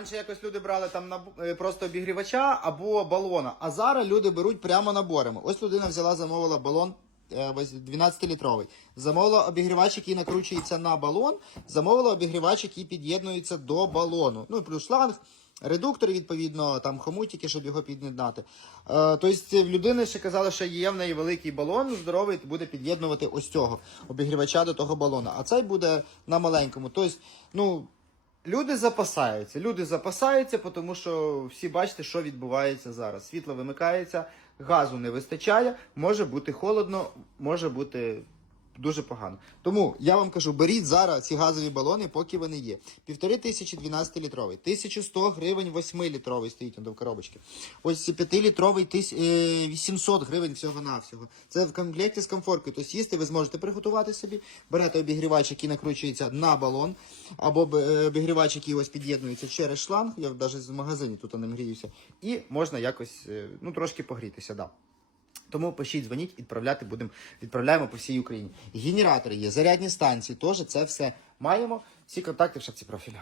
Раніше якось люди брали там наб- е, просто обігрівача або балона, а зараз люди беруть прямо наборами. Ось людина взяла, замовила балон. е, 12-літровий. Замовила обігрівач, який накручується на балон, замовила обігрівач, який під'єднується до балону. Ну і плюс шланг, редуктор, відповідно, там хомутики, щоб його під'єднати. Е, тобто в людини ще казали, що є в неї великий балон, здоровий, буде під'єднувати ось цього обігрівача до того балона. А цей буде на маленькому. Тобто, ну. Люди запасаються. Люди запасаються, тому що всі бачите, що відбувається зараз. Світло вимикається, газу не вистачає, може бути холодно, може бути дуже погано. Тому я вам кажу, беріть зараз ці газові балони, поки вони є. Півтори тисячі 12-літровий, 1100 гривень 8-літровий стоїть до коробочки. Ось 5-літровий тис- е, 800 гривень всього-навсього. Це в комплекті з комфоркою. Тобто їсти ви зможете приготувати собі, берете обігрівач, який накручується на балон, або е, обігрівач, який ось під'єднується через шланг. Я навіть з магазині тут ним гріюся. І можна якось е, ну, трошки погрітися. Да. Тому пишіть, дзвоніть, відправляти будемо, відправляємо по всій Україні. Генератори є, зарядні станції, теж це все маємо. Всі контакти в шапці профілю.